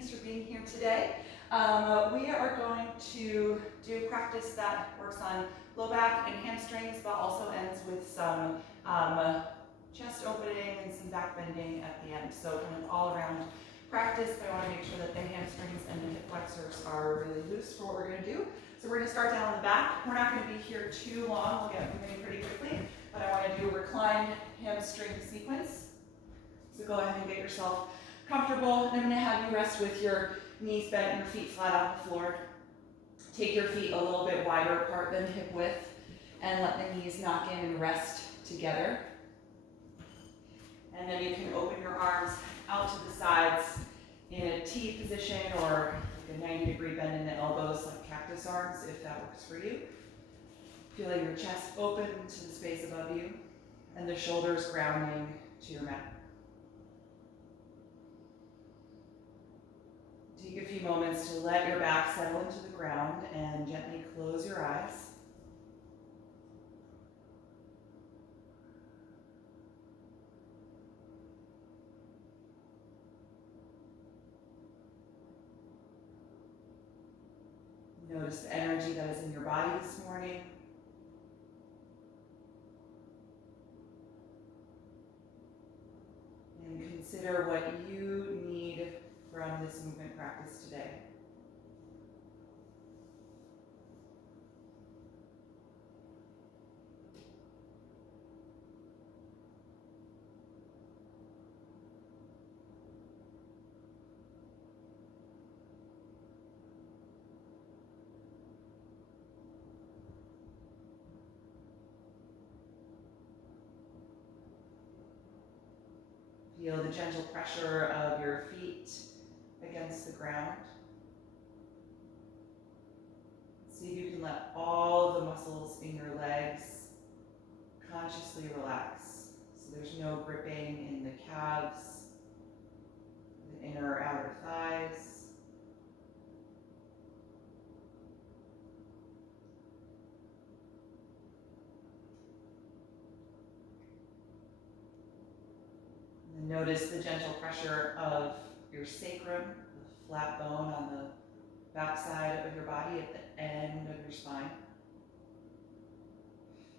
Thanks for being here today. We are going to do a practice that works on low back and hamstrings, but also ends with some chest opening and some back bending at the end. So kind of all around practice, but I want to make sure that the hamstrings and the hip flexors are really loose for what we're going to do. So we're going to start down on the back. We're not going to be here too long. We'll get moving pretty quickly, but I want to do a reclined hamstring sequence. So go ahead and get yourself comfortable. And I'm going to have you rest with your knees bent and your feet flat on the floor. Take your feet a little bit wider apart than hip width and let the knees knock in and rest together. And then you can open your arms out to the sides in a T position or like a 90-degree bend in the elbows like cactus arms if that works for you. Feeling your chest open to the space above you and the shoulders grounding to your mat. Take a few moments to let your back settle into the ground and gently close your eyes. Notice the energy that is in your body this morning. And consider what you need from this movement practice today. Feel the gentle pressure of your feet against the ground. See if you can let all of the muscles in your legs consciously relax. So there's no gripping in the calves, the inner or outer thighs. And notice the gentle pressure of your sacrum, the flat bone on the back side of your body at the end of your spine.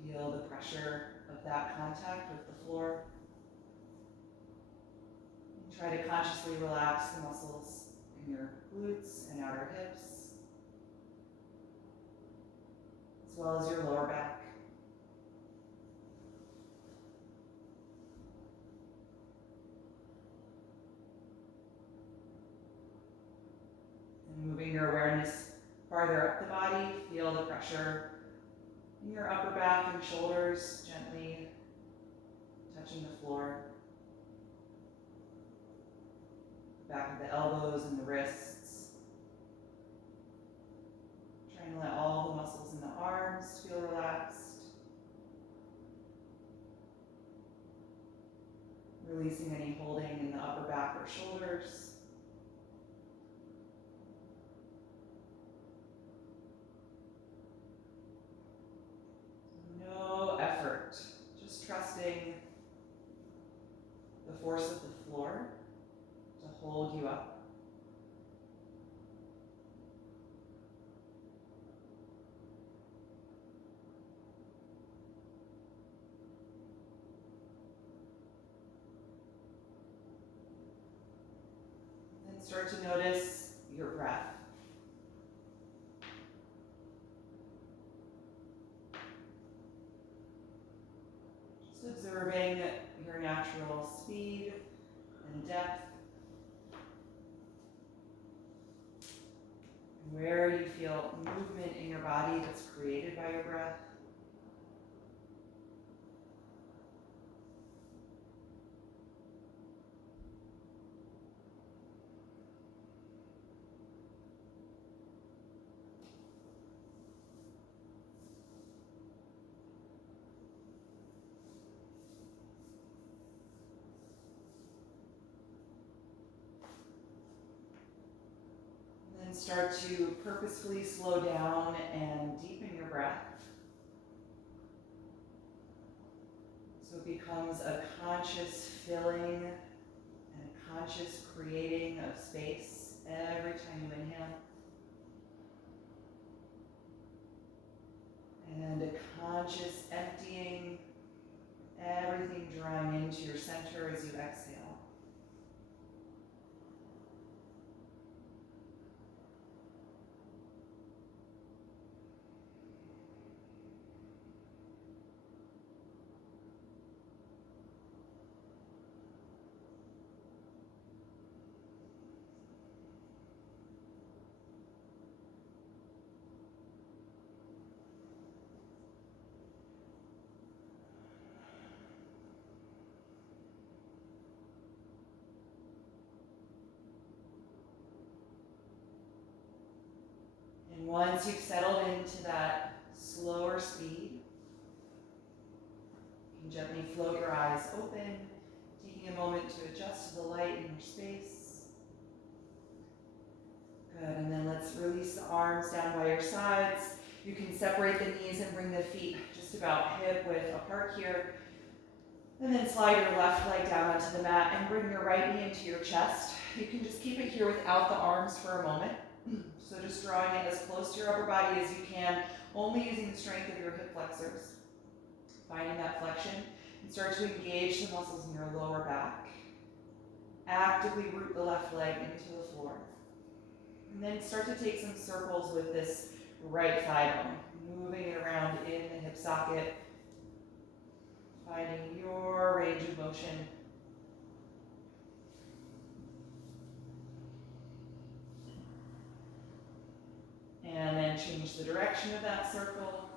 Feel the pressure of that contact with the floor. And try to consciously relax the muscles in your glutes and outer hips, as well as your lower back. Moving your awareness farther up the body, feel the pressure in your upper back and shoulders, gently touching the floor. Back of the elbows and the wrists. Trying to let all the muscles in the arms feel relaxed. Releasing any holding in the upper back or shoulders. No effort, just trusting the force of the floor to hold you up. Then start to notice your breath. Observing your natural speed and depth, and where you feel movement in your body that's created by your breath. Start to purposefully slow down and deepen your breath. So it becomes a conscious filling and a conscious creating of space every time you inhale. And a conscious emptying, everything drawing into your center as you exhale. And once you've settled into that slower speed, you can gently float your eyes open, taking a moment to adjust to the light in your space. Good, and then let's release the arms down by your sides. You can separate the knees and bring the feet just about hip width apart here. And then slide your left leg down onto the mat and bring your right knee into your chest. You can just keep it here without the arms for a moment. So just drawing it as close to your upper body as you can, only using the strength of your hip flexors. Finding that flexion and start to engage the muscles in your lower back. Actively root the left leg into the floor. And then start to take some circles with this right thigh bone, moving it around in the hip socket, finding your range of motion. And then change the direction of that circle.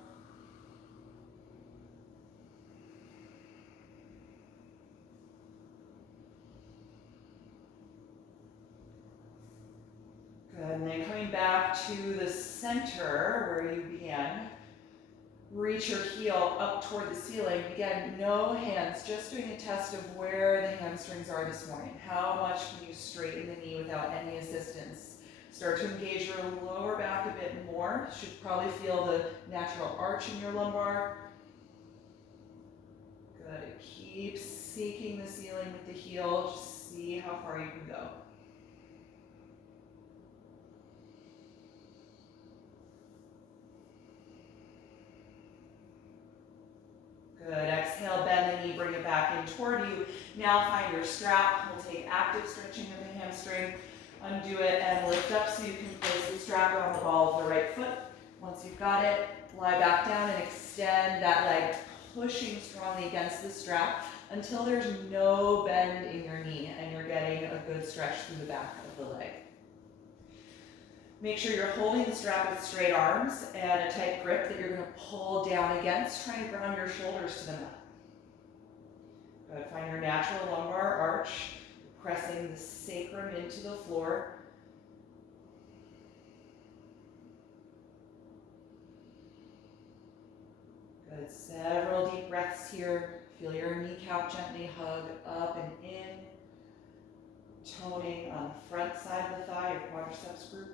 Good, and then coming back to the center where you began, reach your heel up toward the ceiling. Again, no hands, just doing a test of where the hamstrings are this morning. How much can you straighten the knee without any assistance? Start to engage your lower back a bit more. Should probably feel the natural arch in your lumbar. Good, keep seeking the ceiling with the heel. Just see how far you can go. Good, exhale, bend the knee, bring it back in toward you. Now find your strap. We'll take active stretching of the hamstring. Undo it and lift up so you can place the strap around the ball of the right foot. Once you've got it, lie back down and extend that leg, pushing strongly against the strap until there's no bend in your knee and you're getting a good stretch through the back of the leg. Make sure you're holding the strap with straight arms and a tight grip that you're going to pull down against, trying to ground your shoulders to the mat. Good. Find your natural lumbar arch, pressing the sacrum into the floor. Good. Several deep breaths here. Feel your kneecap gently hug up and in, toning on the front side of the thigh, your quadriceps group.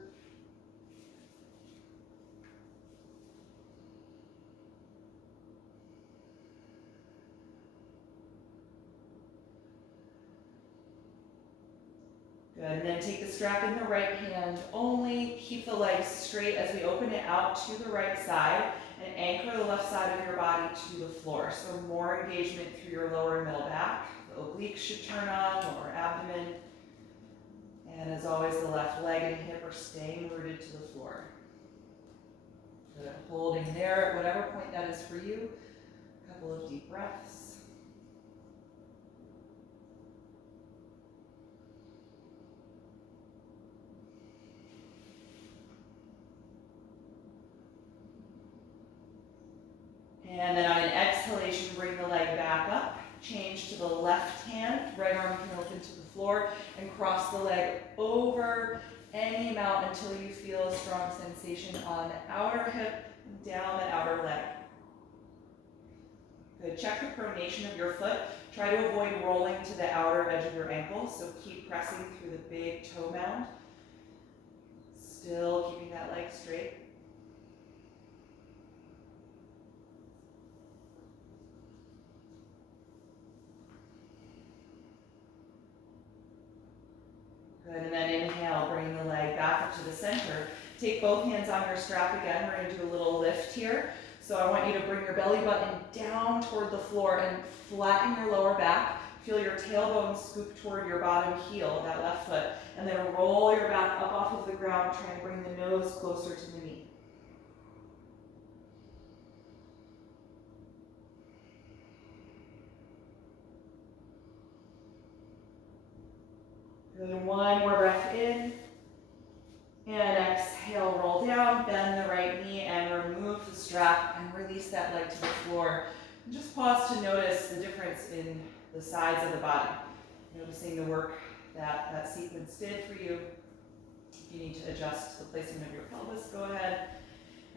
Good, and then take the strap in the right hand only. Keep the legs straight as we open it out to the right side and anchor the left side of your body to the floor. So more engagement through your lower and middle back. The obliques should turn on, lower abdomen. And as always, the left leg and hip are staying rooted to the floor. Good, holding there at whatever point that is for you. A couple of deep breaths. And then on an exhalation, bring the leg back up. Change to the left hand. Right arm can open to the floor and cross the leg over any amount until you feel a strong sensation on the outer hip and down the outer leg. Good. Check the pronation of your foot. Try to avoid rolling to the outer edge of your ankle, so keep pressing through the big toe mound. Still keeping that leg straight. Good, and then inhale, bring the leg back up to the center. Take both hands on your strap again. We're gonna do a little lift here. So I want you to bring your belly button down toward the floor and flatten your lower back. Feel your tailbone scoop toward your bottom heel, that left foot, and then roll your back up off of the ground, trying to bring the nose closer to the knee. Good, one more breath in, and exhale, roll down, bend the right knee, and remove the strap, and release that leg to the floor. And just pause to notice the difference in the sides of the body. Noticing the work that that sequence did for you. If you need to adjust the placement of your pelvis, go ahead.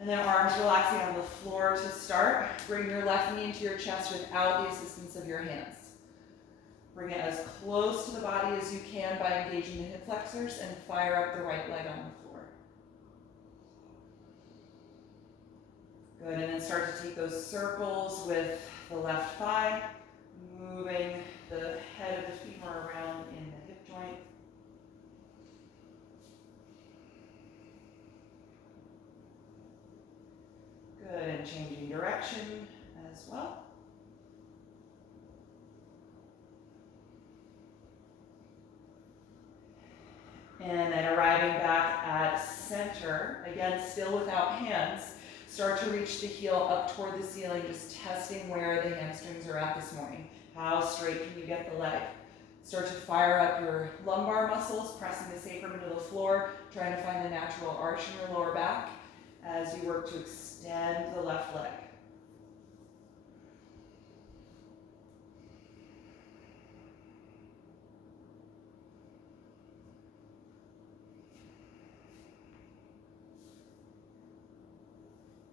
And then arms relaxing on the floor to start. Bring your left knee into your chest without the assistance of your hands. Bring it as close to the body as you can by engaging the hip flexors, and fire up the right leg on the floor. Good, and then start to take those circles with the left thigh, moving the head of the femur around in the hip joint. Good, and changing direction as well. And then arriving back at center, again, still without hands, start to reach the heel up toward the ceiling, just testing where the hamstrings are at this morning. How straight can you get the leg? Start to fire up your lumbar muscles, pressing the sacrum into the floor, trying to find the natural arch in your lower back as you work to extend the left leg.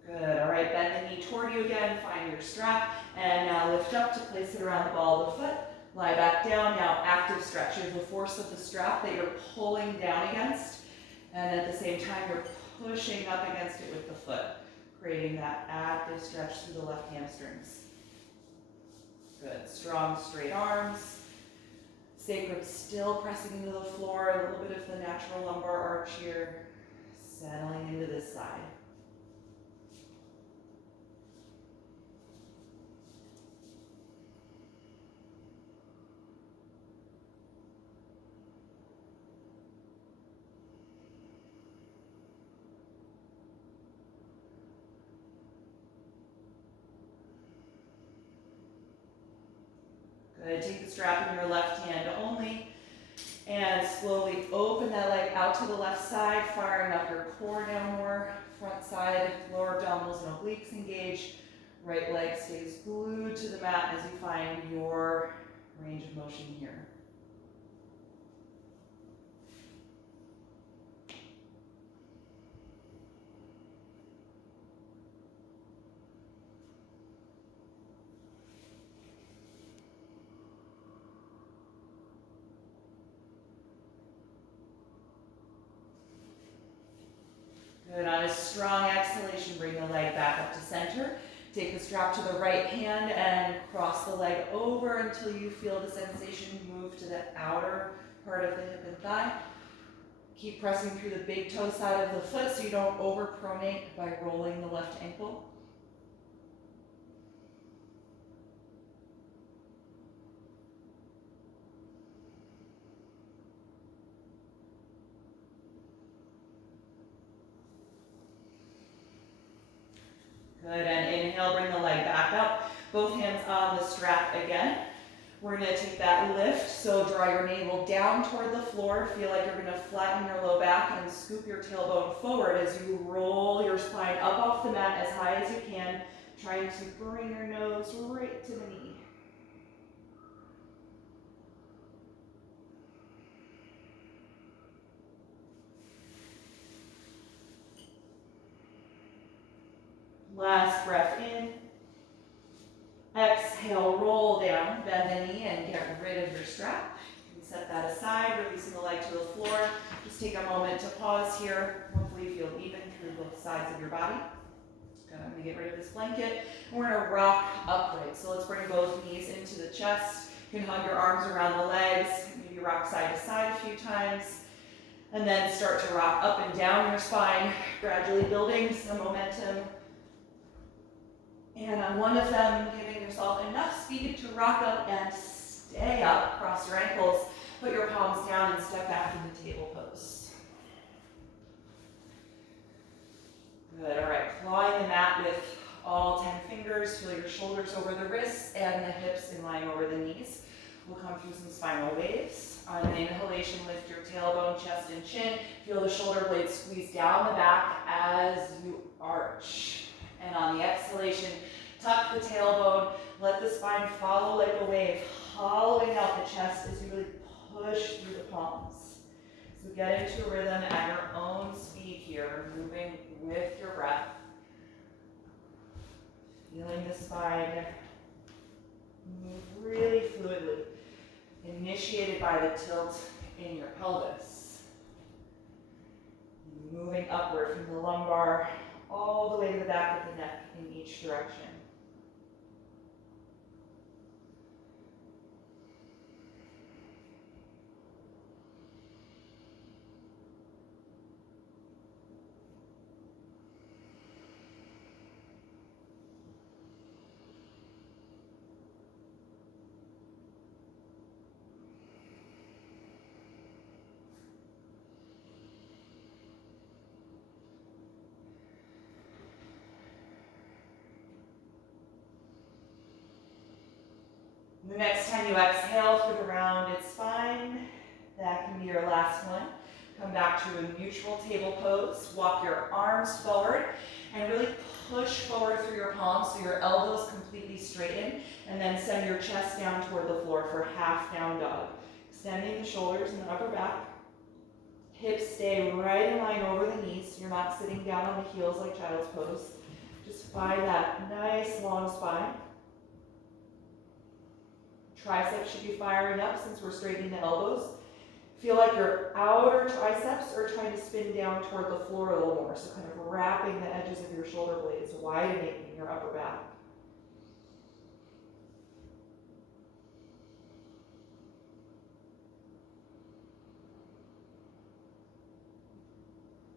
Good, all right, bend the knee toward you again, find your strap, and now lift up to place it around the ball of the foot. Lie back down, now active stretch. You have the force of the strap that you're pulling down against, and at the same time you're pushing up against it with the foot, creating that active stretch through the left hamstrings. Good, strong straight arms. Sacrum still pressing into the floor, a little bit of the natural lumbar arch here, settling into this side. Good, take the strap in your left hand only, and slowly open that leg out to the left side, firing up your core down more, front side, lower abdominals and obliques engage, right leg stays glued to the mat as you find your range of motion here. Good, on a strong exhalation, bring the leg back up to center. Take the strap to the right hand and cross the leg over until you feel the sensation move to the outer part of the hip and thigh. Keep pressing through the big toe side of the foot so you don't overpronate by rolling the left ankle. Good, and inhale, bring the leg back up. Both hands on the strap again. We're gonna take that lift, so draw your navel down toward the floor. Feel like you're gonna flatten your low back and scoop your tailbone forward as you roll your spine up off the mat as high as you can, trying to bring your nose right to the knee. Last breath in. Exhale, roll down, bend the knee and get rid of your strap. You can set that aside, releasing the leg to the floor. Just take a moment to pause here. Hopefully you feel even through both sides of your body. Good, I'm gonna get rid of this blanket. And we're gonna rock upright. So let's bring both knees into the chest. You can hug your arms around the legs, maybe rock side to side a few times. And then start to rock up and down your spine, gradually building some momentum. And on one of them, giving yourself enough speed to rock up and stay up, cross your ankles, put your palms down and step back into table pose. Good, all right, clawing the mat with all 10 fingers, feel your shoulders over the wrists and the hips in line over the knees. We'll come through some spinal waves. On an inhalation, lift your tailbone, chest, and chin. Feel the shoulder blades squeeze down the back as you arch. And on the exhalation, tuck the tailbone, let the spine follow like a wave, hollowing out the chest as you really push through the palms. So get into a rhythm at your own speed here, moving with your breath. Feeling the spine move really fluidly, initiated by the tilt in your pelvis. Moving upward from the lumbar all the way to the back of the neck in each direction. The next time you exhale through the rounded spine, that can be your last one. Come back to a neutral table pose. Walk your arms forward and really push forward through your palms so your elbows completely straighten, and then send your chest down toward the floor for half down dog. Extending the shoulders and the upper back. Hips stay right in line over the knees. You're not sitting down on the heels like child's pose. Just find that nice long spine. Triceps should be firing up since we're straightening the elbows. Feel like your outer triceps are trying to spin down toward the floor a little more. So kind of wrapping the edges of your shoulder blades, widening your upper back.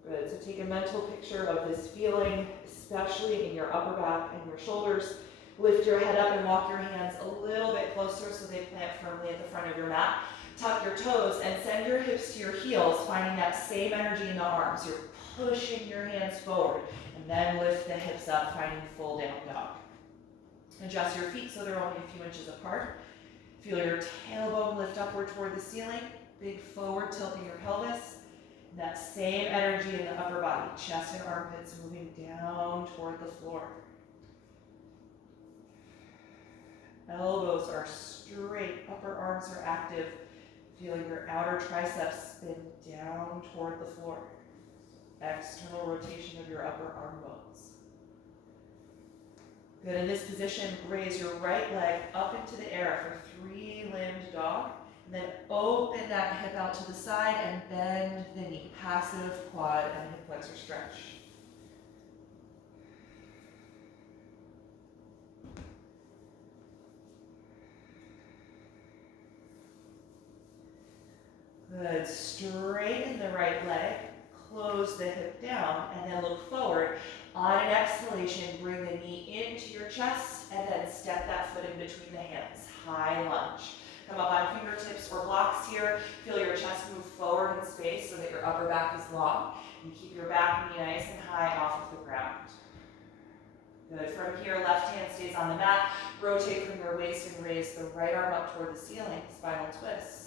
Good, so take a mental picture of this feeling, especially in your upper back and your shoulders. Lift your head up and walk your hands a little bit closer so they plant firmly at the front of your mat. Tuck your toes and send your hips to your heels, finding that same energy in the arms. You're pushing your hands forward, and then lift the hips up, finding full down dog. Adjust your feet so they're only a few inches apart. Feel your tailbone lift upward toward the ceiling, big forward tilt in your pelvis. And that same energy in the upper body, chest and armpits moving down toward the floor. Elbows are straight, upper arms are active. Feeling your outer triceps spin down toward the floor. External rotation of your upper arm bones. Good, in this position, raise your right leg up into the air for 3-limbed dog. And then open that hip out to the side and bend the knee. Passive quad and hip flexor stretch. Good, straighten the right leg, close the hip down, and then look forward. On an exhalation, bring the knee into your chest, and then step that foot in between the hands. High lunge. Come up on fingertips or blocks here. Feel your chest move forward in space so that your upper back is long, and keep your back knee nice and high off of the ground. Good, from here, left hand stays on the mat. Rotate from your waist and raise the right arm up toward the ceiling, spinal twist.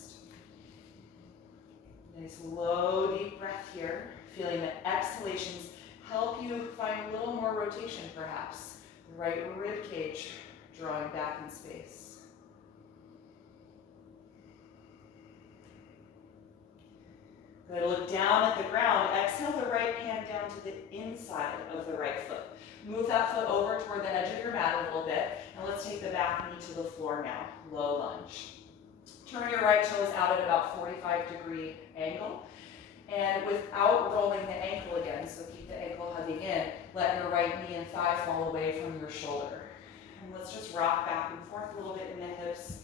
Nice low, deep breath here. Feeling that exhalations help you find a little more rotation perhaps. The right rib cage drawing back in space. Good, look down at the ground. Exhale the right hand down to the inside of the right foot. Move that foot over toward the edge of your mat a little bit. And let's take the back knee to the floor now. Low lunge. Turn your right toes out at about 45-degree angle. And without rolling the ankle again, so keep the ankle hugging in, let your right knee and thigh fall away from your shoulder. And let's just rock back and forth a little bit in the hips,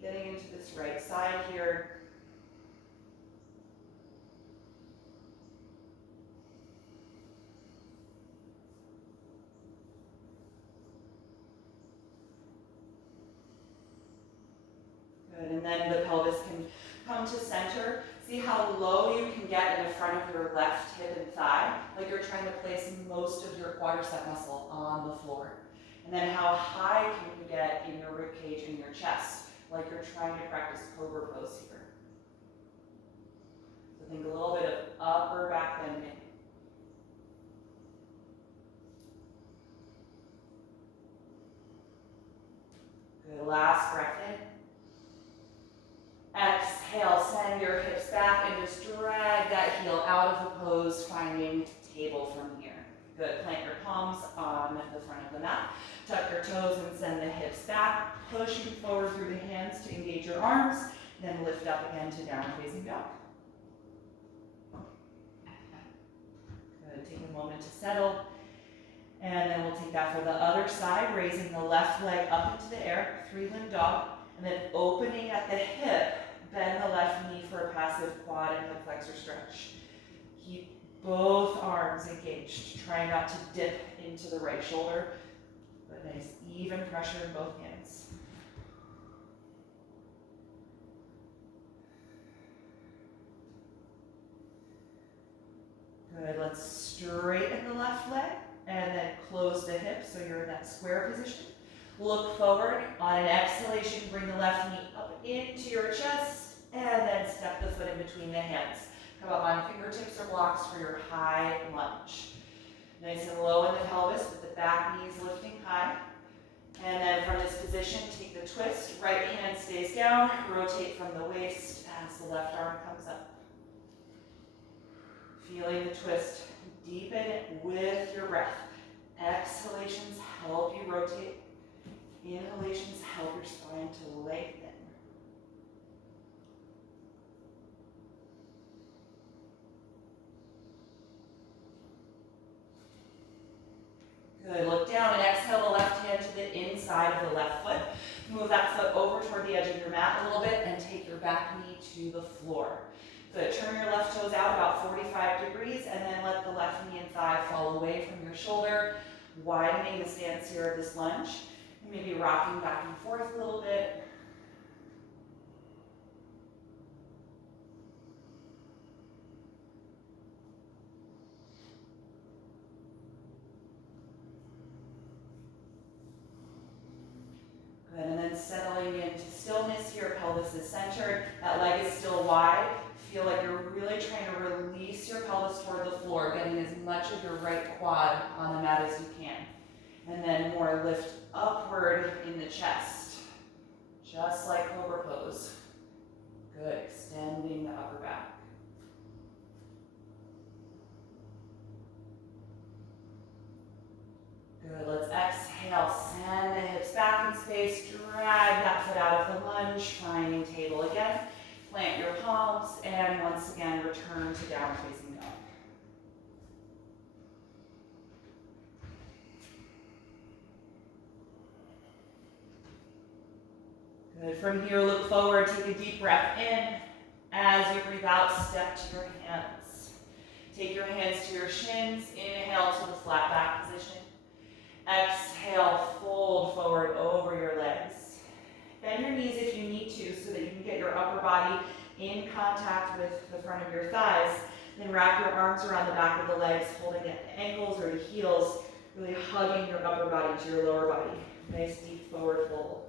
getting into this right side here. And then the pelvis can come to center. See how low you can get in the front of your left hip and thigh, like you're trying to place most of your quadricep muscle on the floor. And then how high can you get in your rib cage and your chest, like you're trying to practice Cobra pose here. So think a little bit of upper back bending. Good, last breath in. Exhale, send your hips back and just drag that heel out of the pose, finding table from here. Good, plant your palms on the front of the mat. Tuck your toes and send the hips back. Pushing forward through the hands to engage your arms. Then lift up again to down facing dog. Good, take a moment to settle. And then we'll take that for the other side, raising the left leg up into the air, 3-limb dog. And then opening at the hip, bend the left knee for a passive quad and hip flexor stretch. Keep both arms engaged. Try not to dip into the right shoulder, but nice even pressure in both hands. Good, let's straighten the left leg and then close the hip so you're in that square position. Look forward. On an exhalation, bring the left knee up into your chest and then step the foot in between the hands. How about on fingertips or blocks for your high lunge? Nice and low in the pelvis with the back knees lifting high. And then from this position, take the twist. Right hand stays down. Rotate from the waist as the left arm comes up. Feeling the twist. Deepen it with your breath. Exhalations help you rotate. Inhalations help your spine to lengthen. Good, look down and exhale the left hand to the inside of the left foot. Move that foot over toward the edge of your mat a little bit and take your back knee to the floor. Good, turn your left toes out about 45 degrees and then let the left knee and thigh fall away from your shoulder, widening the stance here of this lunge. Maybe rocking back and forth a little bit. Good, and then settling into stillness here, pelvis is centered, that leg is still wide. Feel like you're really trying to release your pelvis toward the floor, getting as much of your right quad on the mat as you can. And then more lift upward in the chest, just like Cobra pose. Good, extending the upper back. Good, let's exhale, send the hips back in space, drag that foot out of the lunge, finding table again. Plant your palms, and once again, return to down facing dog. Good, from here, look forward, take a deep breath in. As you breathe out, step to your hands. Take your hands to your shins, inhale to the flat back position. Exhale, fold forward over your legs. Bend your knees if you need to so that you can get your upper body in contact with the front of your thighs. Then wrap your arms around the back of the legs, holding at the ankles or the heels, really hugging your upper body to your lower body. Nice deep forward fold.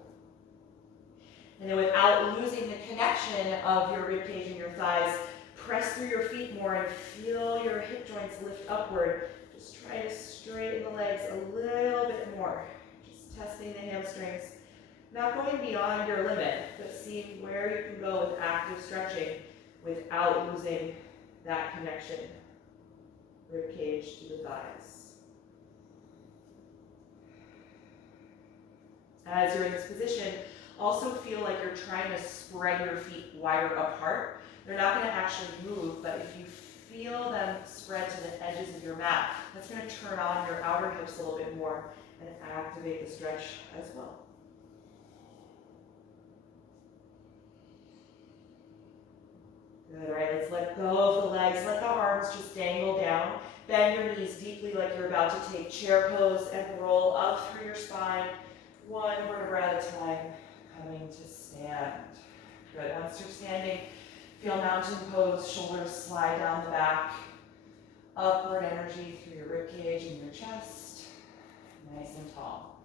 And then without losing the connection of your ribcage and your thighs, press through your feet more and feel your hip joints lift upward. Just try to straighten the legs a little bit more. Just testing the hamstrings. Not going beyond your limit, but seeing where you can go with active stretching without losing that connection. Ribcage to the thighs. As you're in this position, also feel like you're trying to spread your feet wider apart. They're not going to actually move, but if you feel them spread to the edges of your mat, that's going to turn on your outer hips a little bit more and activate the stretch as well. Good, all right, let's let go of the legs. Let the arms just dangle down. Bend your knees deeply like you're about to take chair pose and roll up through your spine, one vertebra at a time, coming to stand. Good. Once you're standing, feel mountain pose, shoulders slide down the back. Upward energy through your ribcage and your chest. Nice and tall.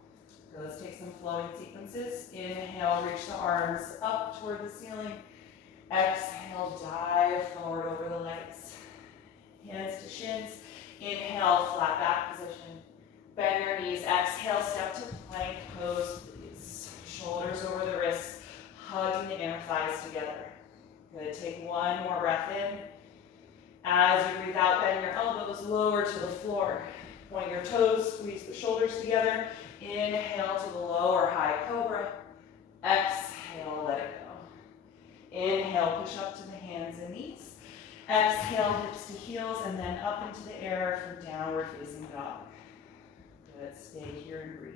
Okay, let's take some flowing sequences. Inhale, reach the arms up toward the ceiling. Exhale, dive forward over the legs. Hands to shins. Inhale, flat back position. Bend your knees. Exhale, step to plank pose, please. Shoulders over the wrists, hugging the inner thighs together. Good. Take one more breath in. As you breathe out, bend your elbows lower to the floor. Point your toes, squeeze the shoulders together. Inhale to the low or high cobra. Exhale, let it go. Inhale, push up to the hands and knees. Exhale, hips to heels, and then up into the air for downward facing dog. Good, stay here and breathe.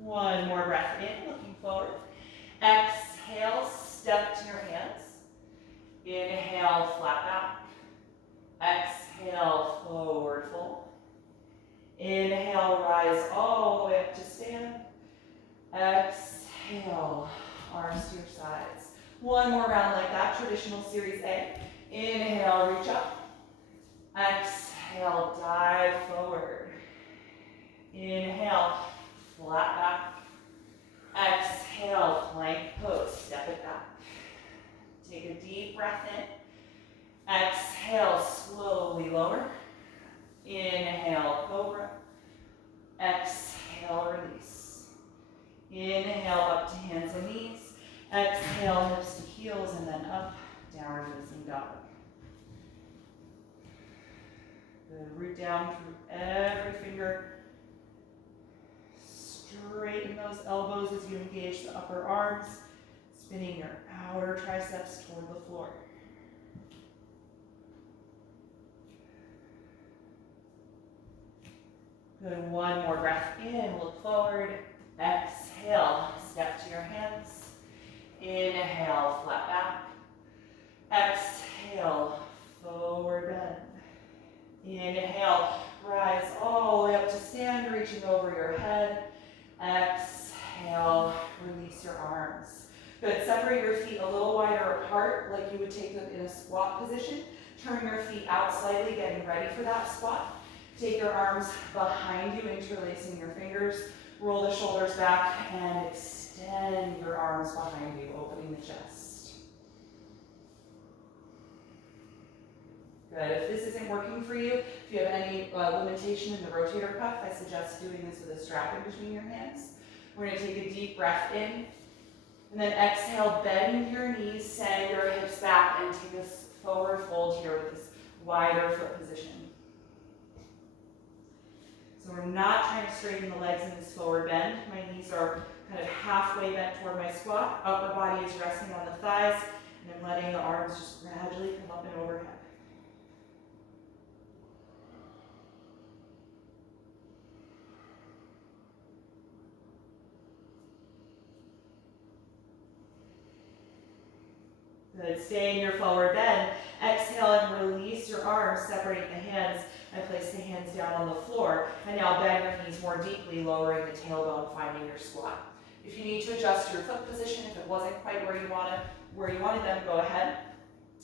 One more breath in, looking forward. Exhale, step to your hands. Inhale, flat back. Exhale, forward fold. Inhale, rise all the way up to stand. Exhale, arms to your sides. One more round like that, traditional series A. Inhale, reach up. Exhale, dive forward. Inhale, flat back. Exhale, plank pose, step it back. Take a deep breath in. Exhale, slowly lower. Inhale, cobra. Exhale, release. Inhale, up to hands and knees. Exhale, hips to heels, and then up, downward facing dog. Good, root down through every finger. Straighten those elbows as you engage the upper arms, spinning your outer triceps toward the floor. Good, one more breath in, look forward. Exhale, step to your hands. Inhale, flat back. Exhale, forward bend. Inhale, rise all the way up to stand, reaching over your head. Exhale, release your arms. Good, separate your feet a little wider apart like you would take them in a squat position. Turn your feet out slightly, getting ready for that squat. Take your arms behind you, interlacing your fingers. Roll the shoulders back and extend your arms behind you, opening the chest. Good, if this isn't working for you, if you have any limitation in the rotator cuff, I suggest doing this with a strap in between your hands. We're going to take a deep breath in, and then exhale, bend your knees, send your hips back, and take a forward fold here with this wider foot position. So we're not trying to straighten the legs in this forward bend. My knees are kind of halfway bent toward my squat. Upper body is resting on the thighs, and I'm letting the arms just gradually come up and overhead. Good, stay in your forward bend. Exhale and release your arms, separate the hands, and place the hands down on the floor. And now bend your knees more deeply, lowering the tailbone, finding your squat. If you need to adjust your foot position, if it wasn't quite where you wanted them, go ahead.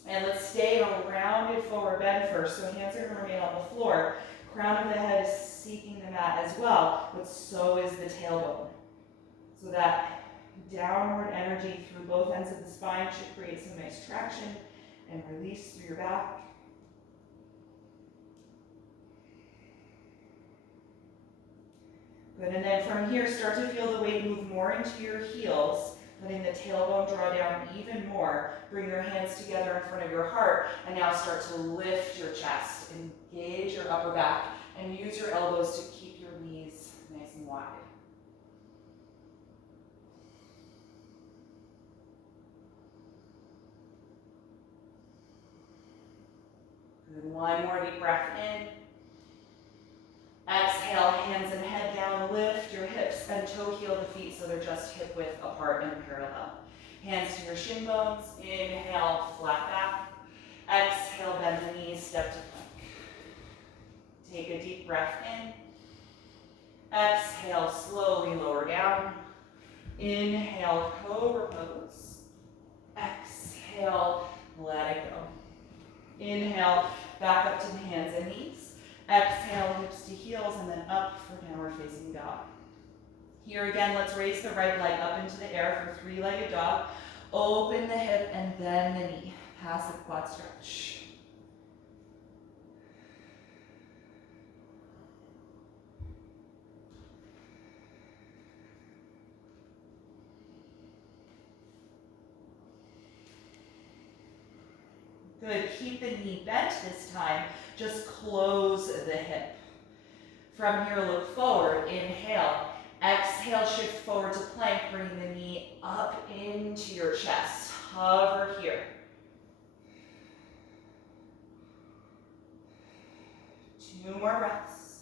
And let's stay in a rounded forward bend first. So hands are going to remain on the floor. Crown of the head is seeking the mat as well, but so is the tailbone. So that downward energy through both ends of the spine should create some nice traction and release through your back. Good, and then from here, start to feel the weight move more into your heels, letting the tailbone draw down even more. Bring your hands together in front of your heart, and now start to lift your chest. Engage your upper back, and use your elbows to keep your knees nice and wide. Good, one more deep breath in. Exhale, hands and head down, lift your hips and toe heel the feet so they're just hip width apart and parallel. Hands to your shin bones, inhale, flat back. Exhale, bend the knees, step to plank. Take a deep breath in. Exhale, slowly lower down. Inhale, Cobra Pose. Exhale, let it go. Inhale, back up to the hands and knees. Exhale, hips to heels, and then up for downward facing dog. Here again, let's raise the right leg up into the air for three-legged dog. Open the hip and bend the knee. Passive quad stretch. Good, keep the knee bent this time. Just close the hip. From here, look forward, inhale. Exhale, shift forward to plank, bring the knee up into your chest. Hover here. Two more breaths.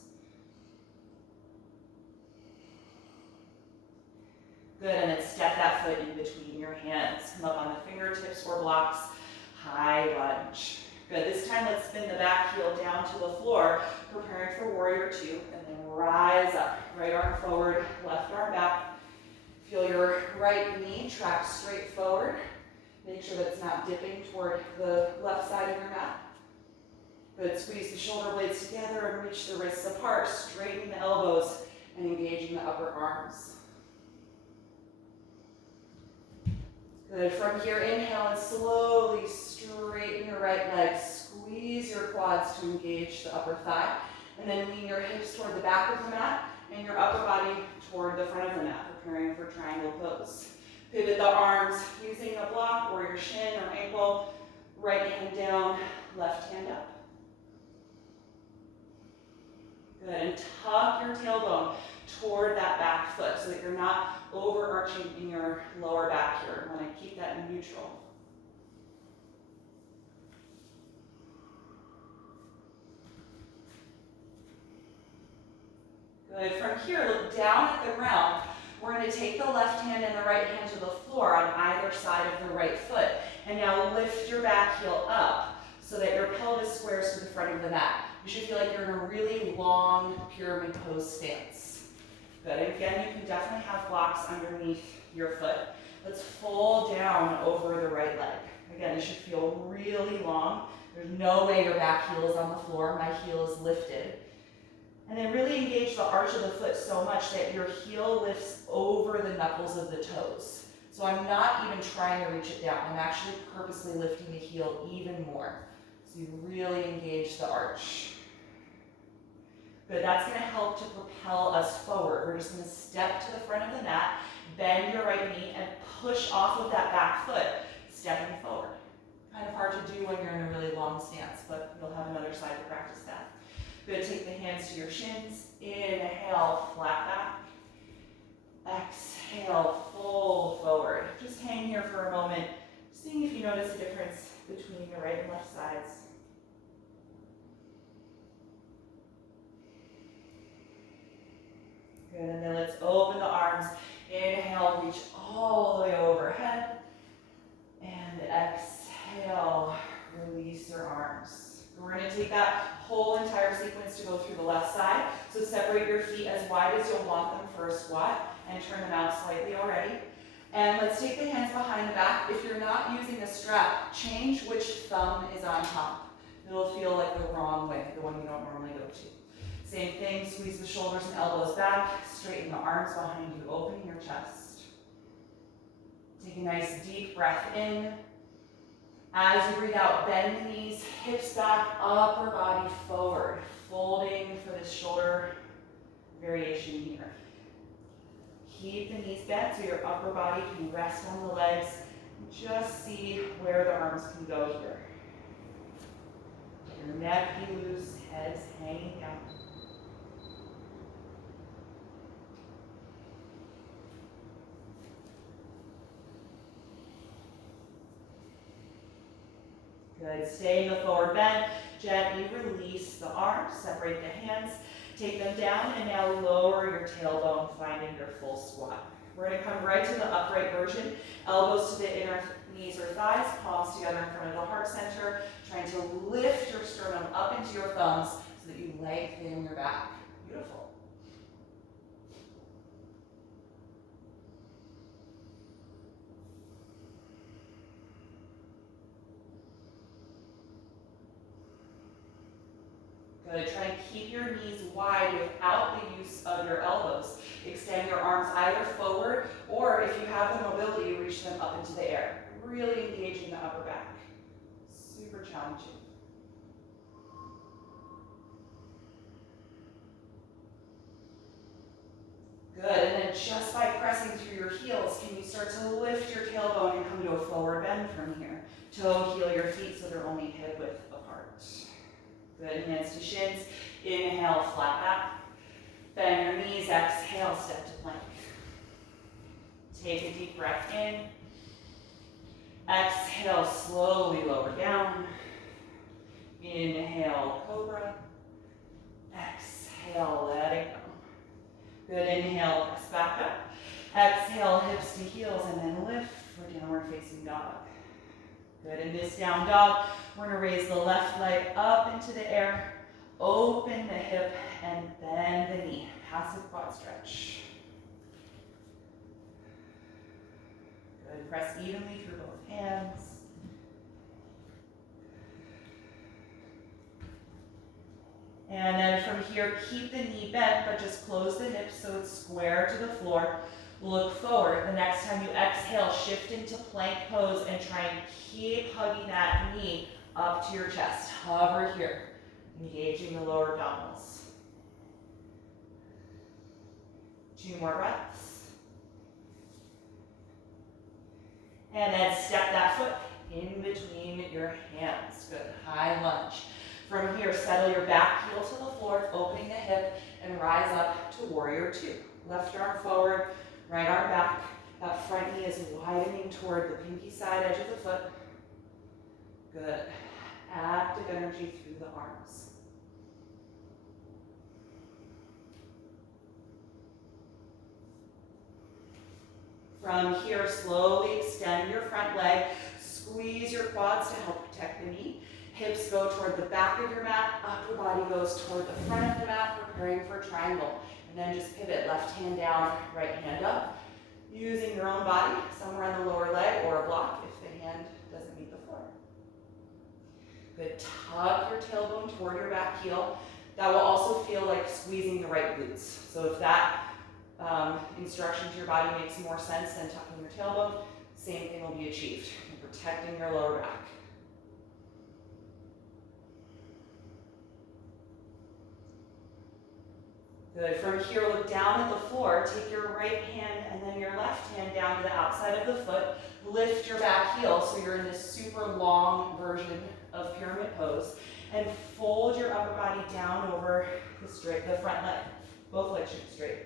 Good, and then step that foot in between your hands. Come up on the fingertips or blocks. High lunge. Good, this time let's spin the back heel down to the floor, preparing for warrior two, and then rise up. Right arm forward, left arm back. Feel your right knee track straight forward. Make sure that it's not dipping toward the left side of your mat. Good, squeeze the shoulder blades together and reach the wrists apart. Straighten the elbows and engaging the upper arms. Good, from here, inhale and slowly straighten your right leg. Squeeze your quads to engage the upper thigh. And then lean your hips toward the back of the mat and your upper body toward the front of the mat, preparing for triangle pose. Pivot the arms using a block or your shin or ankle. Right hand down, left hand up. Good, and tuck your tailbone toward that back foot so that you're not overarching in your lower back here. You want to keep that neutral. Good, from here, look down at the ground. We're going to take the left hand and the right hand to the floor on either side of the right foot. And now lift your back heel up so that your pelvis squares to the front of the mat. You should feel like you're in a really long pyramid pose stance. Good, again, you can definitely have blocks underneath your foot. Let's fold down over the right leg. Again, it should feel really long. There's no way your back heel is on the floor. My heel is lifted. And then really engage the arch of the foot so much that your heel lifts over the knuckles of the toes. So I'm not even trying to reach it down. I'm actually purposely lifting the heel even more. So you really engage the arch. Good, that's going to help to propel us forward. We're just going to step to the front of the mat, bend your right knee, and push off of that back foot, stepping forward. Kind of hard to do when you're in a really long stance, but you'll have another side to practice that. Good, take the hands to your shins. Inhale, flat back. Exhale, fold forward. Just hang here for a moment, seeing if you notice a difference between your right and left sides. Good, and then let's open the arms. Inhale, reach all the way overhead. And exhale, release your arms. We're going to take that whole entire sequence to go through the left side. So separate your feet as wide as you'll want them for a squat and turn them out slightly already. And let's take the hands behind the back. If you're not using a strap, change which thumb is on top. It'll feel like the wrong way, the one you don't normally go to. Same thing, squeeze the shoulders and elbows back, straighten the arms behind you, open your chest. Take a nice deep breath in. As you breathe out, bend the knees, hips back, upper body forward, folding for this shoulder variation here. Keep the knees bent so your upper body can rest on the legs. Just see where the arms can go here. Your neck be loose, head's hanging down. Good, stay in the forward bend. Gently release the arms, separate the hands, take them down, and now lower your tailbone, finding your full squat. We're going to come right to the upright version. Elbows to the inner knees or thighs, palms together in front of the heart center, trying to lift your sternum up into your thumbs so that you lengthen your back. Beautiful. Good. Try and keep your knees wide without the use of your elbows. Extend your arms either forward, or if you have the mobility, reach them up into the air. Really engaging the upper back. Super challenging. Good, and then just by pressing through your heels, can you start to lift your tailbone and come to a forward bend from here? Toe, heel your feet so they're only hip width apart. Good, hands to shins. Inhale, flat back. Bend your knees, exhale, step to plank. Take a deep breath in. Exhale, slowly lower down. Inhale, Cobra. Exhale, let it go. Good, inhale, press back up. Exhale, hips to heels, and then lift for downward facing dog. Good, in this down dog, we're gonna raise the left leg up into the air, open the hip, and bend the knee. Passive quad stretch. Good, press evenly through both hands. And then from here, keep the knee bent, but just close the hips so it's square to the floor. Look forward. The next time you exhale, shift into plank pose and try and keep hugging that knee up to your chest. Hover here, engaging the lower abdominals. 2 more breaths. And then step that foot in between your hands. Good, high lunge. From here, settle your back heel to the floor, opening the hip, and rise up to warrior 2. Left arm forward, right arm back. That front knee is widening toward the pinky side edge of the foot. Good. Active energy through the arms. From here, slowly extend your front leg. Squeeze your quads to help protect the knee. Hips go toward the back of your mat. Upper body goes toward the front of the mat, preparing for a triangle. And then just pivot, left hand down, right hand up. Using your own body, somewhere on the lower leg or a block if the hand doesn't meet the floor. Good, tuck your tailbone toward your back heel. That will also feel like squeezing the right glutes. So if that instruction to your body makes more sense than tucking your tailbone, same thing will be achieved, protecting your lower back. Good. From here, look down at the floor. Take your right hand and then your left hand down to the outside of the foot. Lift your back heel so you're in this super long version of pyramid pose. And fold your upper body down over the front leg. Both legs should be straight.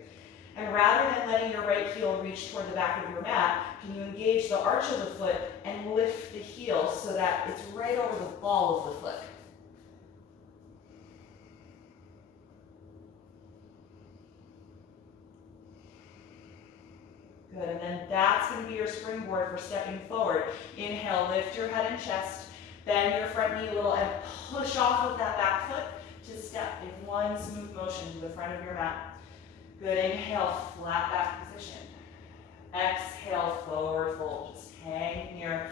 And rather than letting your right heel reach toward the back of your mat, can you engage the arch of the foot and lift the heel so that it's right over the ball of the foot. Good, and then that's going to be your springboard for stepping forward. Inhale, lift your head and chest, bend your front knee a little, and push off of that back foot to step in one smooth motion to the front of your mat. Good, inhale, flat back position. Exhale, forward fold, just hang here.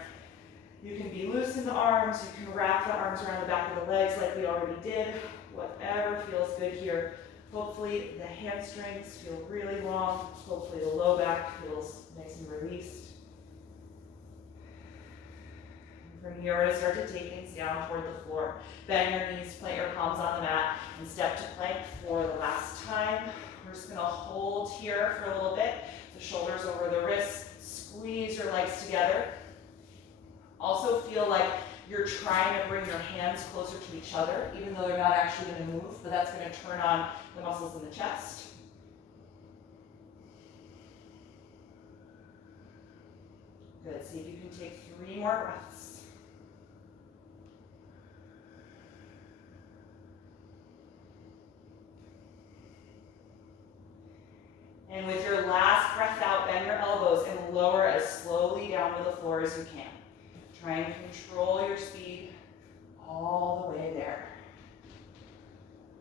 You can be loose in the arms, you can wrap the arms around the back of the legs like we already did, whatever feels good here. Hopefully the hamstrings feel really long. Hopefully the low back feels nice and released. And from here, we're going to start to take things down toward the floor. Bend your knees, plant your palms on the mat, and step to plank for the last time. We're just going to hold here for a little bit. The shoulders over the wrists. Squeeze your legs together. Also feel like you're trying to bring your hands closer to each other, even though they're not actually going to move, but that's going to turn on the muscles in the chest. Good, see if you can take 3 more breaths. And with your last breath out, bend your lower as slowly down to the floor as you can. Try and control your speed all the way there.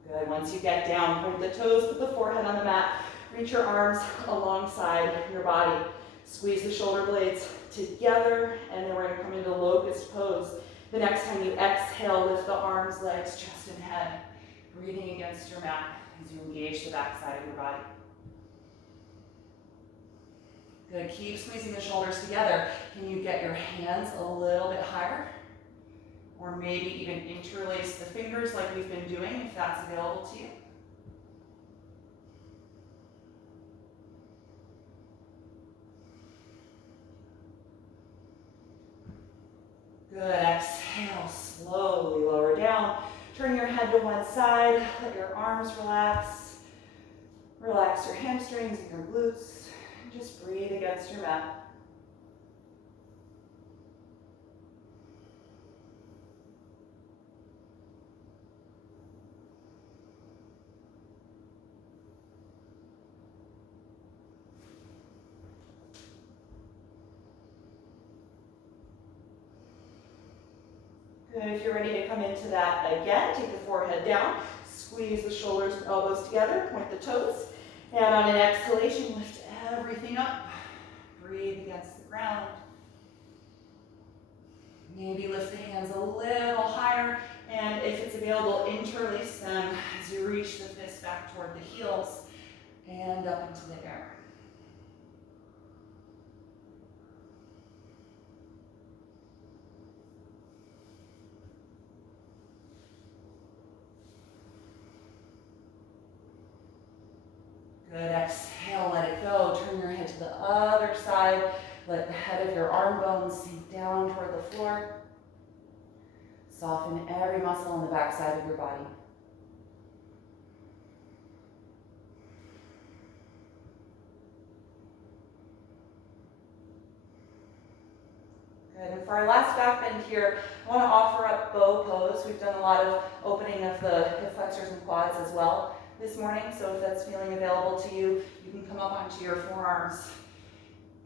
Good. Once you get down, point the toes, put the forehead on the mat, reach your arms alongside your body. Squeeze the shoulder blades together, and then we're going to come into Locust Pose. The next time you exhale, lift the arms, legs, chest, and head. Breathing against your mat as you engage the back side of your body. Good. Keep squeezing the shoulders together. Can you get your hands a little bit higher? Or maybe even interlace the fingers like we've been doing, if that's available to you. Good. Exhale, slowly lower down. Turn your head to one side. Let your arms relax. Relax your hamstrings and your glutes. And just breathe against your mat. Good. If you're ready to come into that again, take the forehead down, squeeze the shoulders and elbows together, point the toes, and on an exhalation, lift everything up. Breathe against the ground. Maybe lift the hands a little higher, and if it's available, interlace them as you reach the fists back toward the heels and up into the air. Good. Exhale, let it go. Turn your head to the other side. Let the head of your arm bones sink down toward the floor. Soften every muscle on the back side of your body. Good. And for our last back bend here, I want to offer up bow pose. We've done a lot of opening of the hip flexors and quads as well this morning, so if that's feeling available to you, you can come up onto your forearms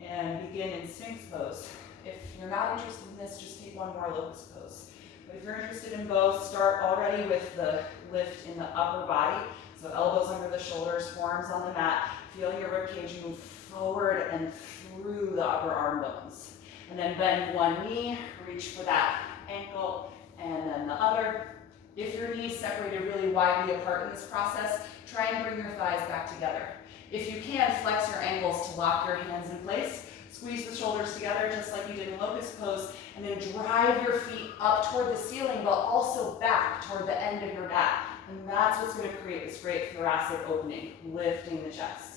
and begin in Sphinx pose. If you're not interested in this, just take one more Locust Pose. But if you're interested in both, start already with the lift in the upper body, so elbows under the shoulders, forearms on the mat. Feel your ribcage move forward and through the upper arm bones. And then bend one knee, reach for that ankle, and then the other. If your knees separated really widely apart in this process, try and bring your thighs back together. If you can, flex your ankles to lock your hands in place. Squeeze the shoulders together just like you did in Locust Pose, and then drive your feet up toward the ceiling, but also back toward the end of your mat. And that's what's going to create this great thoracic opening, lifting the chest.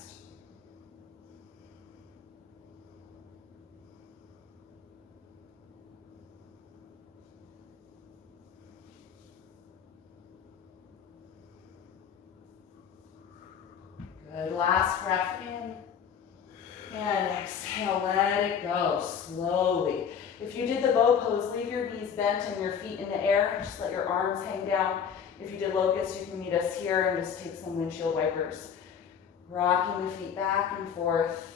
Good. Last breath in. And exhale, let it go slowly. If you did the bow pose, leave your knees bent and your feet in the air. Just let your arms hang down. If you did Locust, you can meet us here and just take some windshield wipers. Rocking the feet back and forth.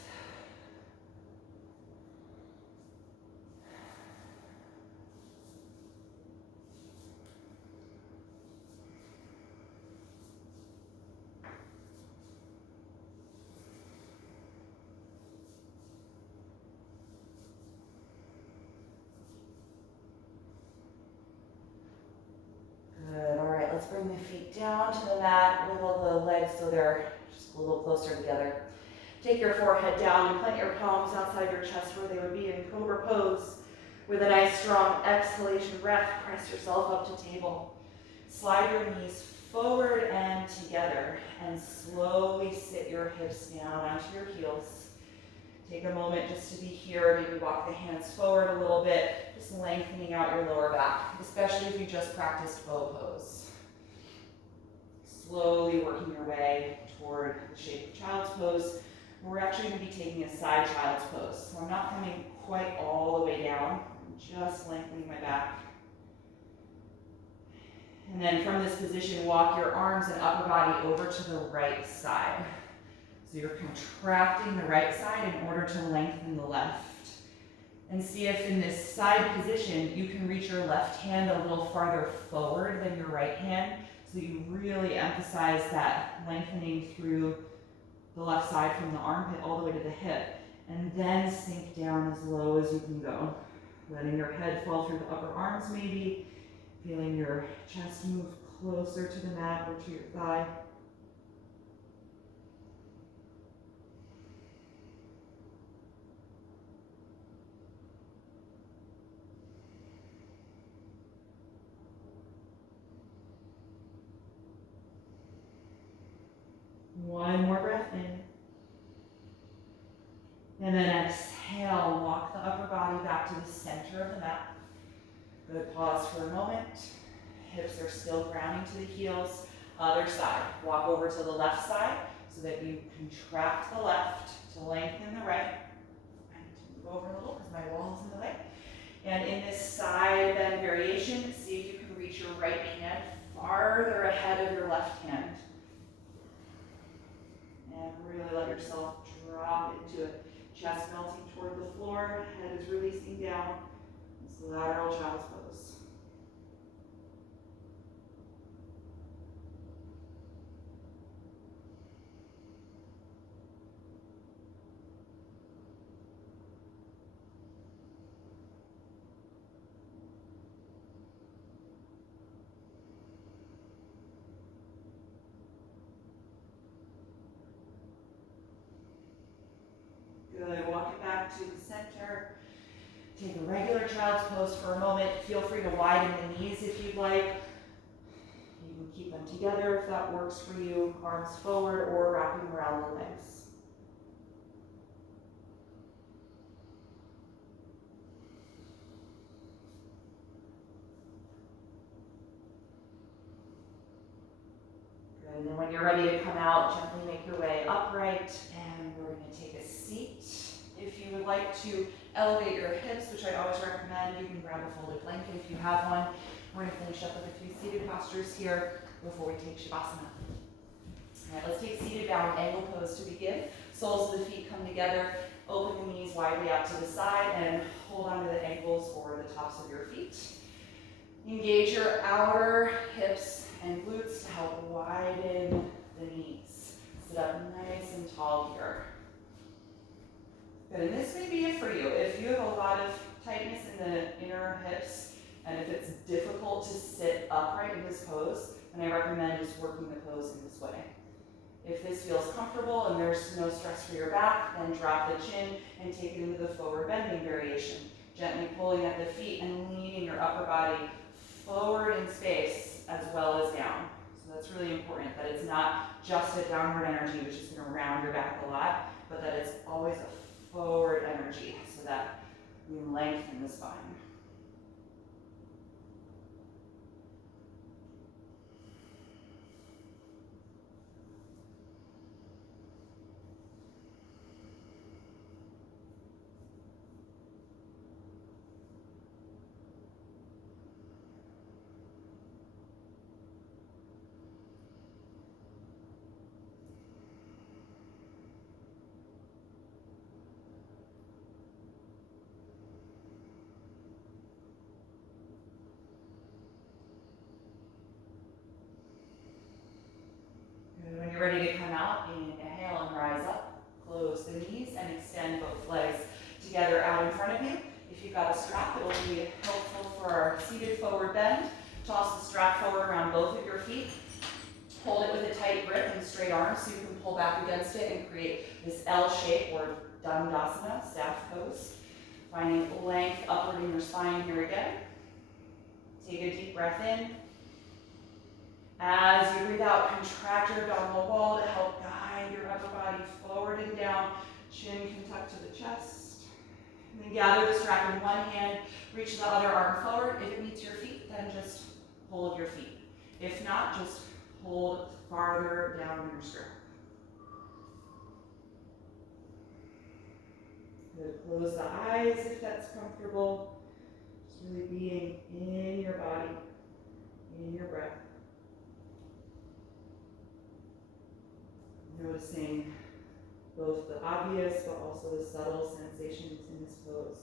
Good. All right, let's bring the feet down to the mat. Wiggle the legs so they're just a little closer together. Take your forehead down and plant your palms outside your chest where they would be in Cobra Pose. With a nice strong exhalation breath, press yourself up to table. Slide your knees forward and together and slowly sit your hips down onto your heels. Take a moment just to be here. Maybe walk the hands forward a little bit, just lengthening out your lower back, especially if you just practiced bow pose. Slowly working your way toward the shape of child's pose. We're actually going to be taking a side child's pose. So I'm not coming quite all the way down. I'm just lengthening my back. And then from this position, walk your arms and upper body over to the right side. So you're contracting the right side in order to lengthen the left. And see if in this side position, you can reach your left hand a little farther forward than your right hand. So you really emphasize that lengthening through the left side from the armpit all the way to the hip. And then sink down as low as you can go. Letting your head fall through the upper arms maybe. Feeling your chest move closer to the mat or to your thigh. One more breath in. And then exhale, walk the upper body back to the center of the mat. Good, pause for a moment. Hips are still grounding to the heels. Other side, walk over to the left side so that you contract the left to lengthen the right. I need to move over a little because my wall is in the way. And in this side bend variation, see if you can reach your right hand farther ahead of your left hand. And really let yourself drop into it. Chest melting toward the floor, head is releasing down. It's lateral child's pose. Good, walk it back to the center. Take a regular child's pose for a moment. Feel free to widen the knees if you'd like. You can keep them together if that works for you. Arms forward or wrapping around the legs. Good, and then when you're ready to come out, gently make your way upright, and we're going to take a seat. If you would like to elevate your hips, which I always recommend, you can grab a folded blanket if you have one. We're going to finish up with a few seated postures here before we take Savasana. All right, let's take seated down angle pose to begin. Soles of the feet come together, open the knees widely out to the side, and hold onto the ankles or the tops of your feet. Engage your outer hips and glutes to help widen the knees. Sit up nice and tall here. Good, and this may be it for you. If you have a lot of tightness in the inner hips, and if it's difficult to sit upright in this pose, then I recommend just working the pose in this way. If this feels comfortable and there's no stress for your back, then drop the chin and take it into the forward bending variation. Gently pulling at the feet and leaning your upper body forward in space as well as down. So that's really important, that it's not just a downward energy, which is going to round your back a lot, but that it's always a forward energy so that we lengthen the spine. When you're ready to come out, inhale and rise up. Close the knees and extend both legs together out in front of you. If you've got a strap, it will be helpful for our seated forward bend. Toss the strap forward around both of your feet. Hold it with a tight grip and straight arms so you can pull back against it and create this L shape or Dandasana, staff pose. Finding length upward in your spine here again. Take a deep breath in. As you breathe out, contract your abdominal wall to help guide your upper body forward and down. Chin can tuck to the chest. And then gather the strap in one hand, reach the other arm forward. If it meets your feet, then just hold your feet. If not, just hold farther down in your strap. Good. Close the eyes if that's comfortable. Just really being in your body, in your breath. Noticing both the obvious but also the subtle sensations in this pose.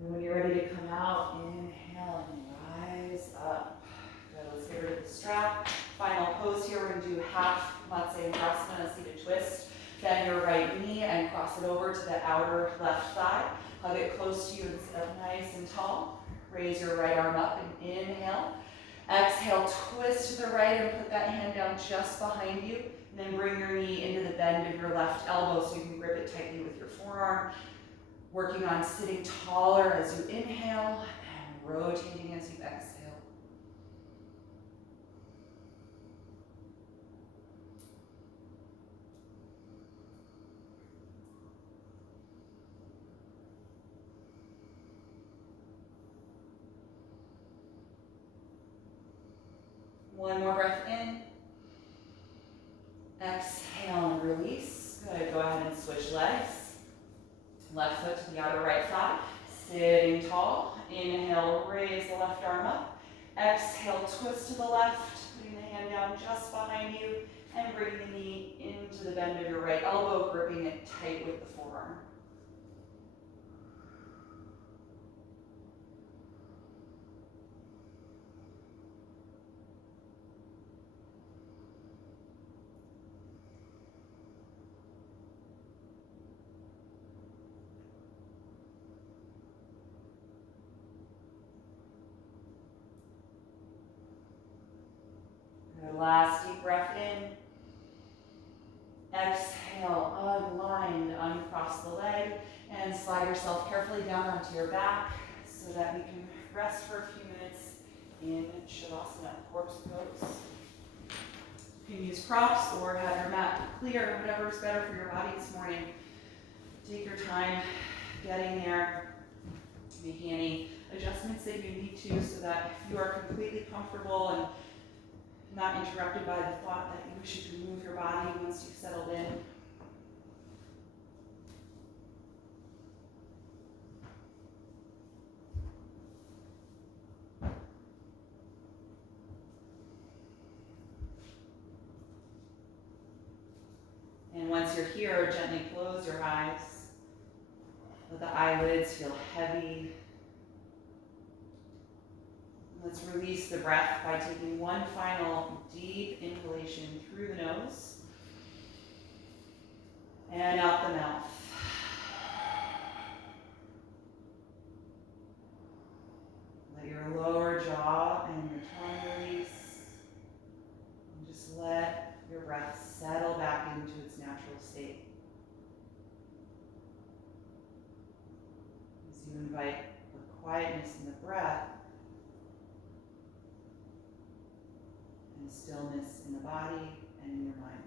And when you're ready to come out, inhale and rise up. Good, let's get rid of the strap. Final pose here, we're going to do half Matsyendrasana, seated twist. Bend your right knee and cross it over to the outer left thigh. Hug it close to you and sit up nice and tall. Raise your right arm up and inhale. Exhale, twist to the right and put that hand down just behind you. And then bring your knee into the bend of your left elbow so you can grip it tightly with your forearm. Working on sitting taller as you inhale and rotating as you exhale. One more breath in. Exhale and release. Good, go ahead and switch legs. Left foot to the outer right thigh. Sitting tall. Inhale, raise the left arm up. Exhale, twist to the left, putting the hand down just behind you, and bring the knee into the bend of your right elbow, gripping it tight with the forearm. Last deep breath in. Exhale, unwind, uncross the leg, and slide yourself carefully down onto your back so that we can rest for a few minutes in Savasana, corpse pose. You can use props or have your mat clear, whatever is better for your body this morning. Take your time getting there, making any adjustments that you need to so that you are completely comfortable and not interrupted by the thought that you should move your body once you've settled in. And once you're here, gently close your eyes. Let the eyelids feel heavy. Let's release the breath by taking one final deep inhalation through the nose and out the mouth. Let your lower jaw and your tongue release. And just let your breath settle back into its natural state. As you invite the quietness in the breath, and stillness in the body and in your mind.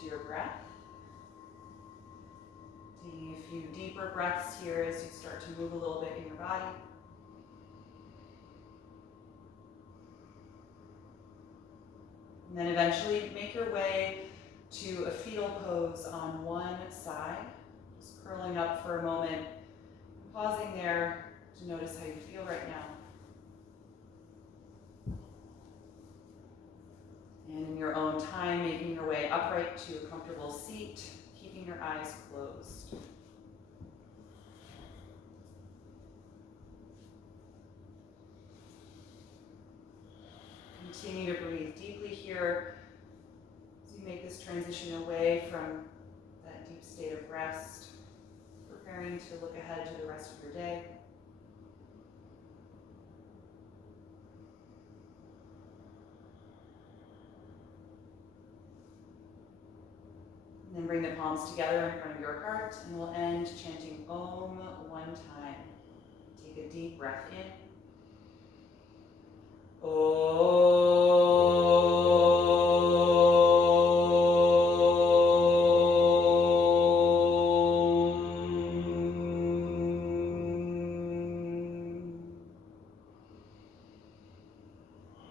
to your breath. Taking a few deeper breaths here as you start to move a little bit in your body. And then eventually make your way to a fetal pose on one side. Just curling up for a moment, pausing there to notice how you feel right now. And in your own time, making your way upright to a comfortable seat, keeping your eyes closed. Continue to breathe deeply here as you make this transition away from that deep state of rest, preparing to look ahead to the rest of your day. And then bring the palms together in front of your heart, and we'll end chanting Om one time. Take a deep breath in.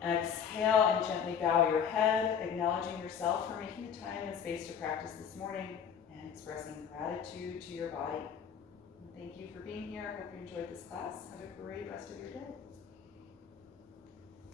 Exhale and gently bow your head, acknowledging yourself for making the time and space to practice this morning and expressing gratitude to your body. And thank you for being here. I hope you enjoyed this class. Have a great rest of your day.